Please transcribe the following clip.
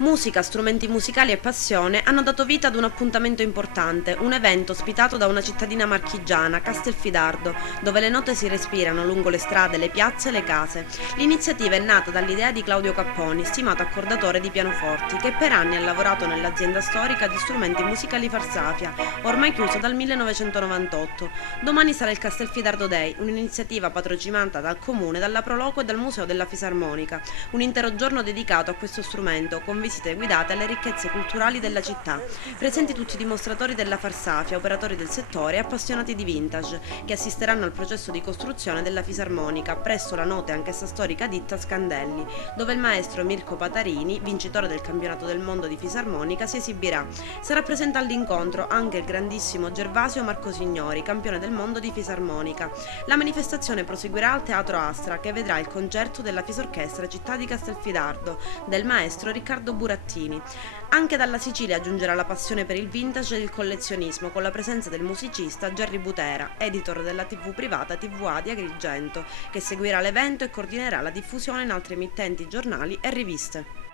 Musica, strumenti musicali e passione hanno dato vita ad un appuntamento importante, un evento ospitato da una cittadina marchigiana, Castelfidardo, dove le note si respirano lungo le strade, le piazze e le case. L'iniziativa è nata dall'idea di Claudio Capponi, stimato accordatore di pianoforti, che per anni ha lavorato nell'azienda storica di strumenti musicali Farsafia, ormai chiusa dal 1998. Domani sarà il Castelfidardo Day, un'iniziativa patrocinata dal Comune, dalla Proloco e dal Museo della Fisarmonica, un intero giorno dedicato a questo strumento, con visite guidate alle ricchezze culturali della città. Presenti tutti i dimostratori della Farsafia, operatori del settore e appassionati di vintage, che assisteranno al processo di costruzione della fisarmonica presso la nota e anch'essa storica ditta Scandelli, dove il maestro Mirko Patarini, vincitore del campionato del mondo di fisarmonica, si esibirà. Sarà presente all'incontro anche il grandissimo Gervasio Marcosignori, campione del mondo di fisarmonica. La manifestazione proseguirà al Teatro Astra, che vedrà il concerto della Fisorchestra Città di Castelfidardo del maestro Riccardo Burattini. Anche dalla Sicilia giungerà la passione per il vintage e il collezionismo, con la presenza del musicista Gerry Butera, editor della TV privata TVA di Agrigento, che seguirà l'evento e coordinerà la diffusione in altre emittenti, giornali e riviste.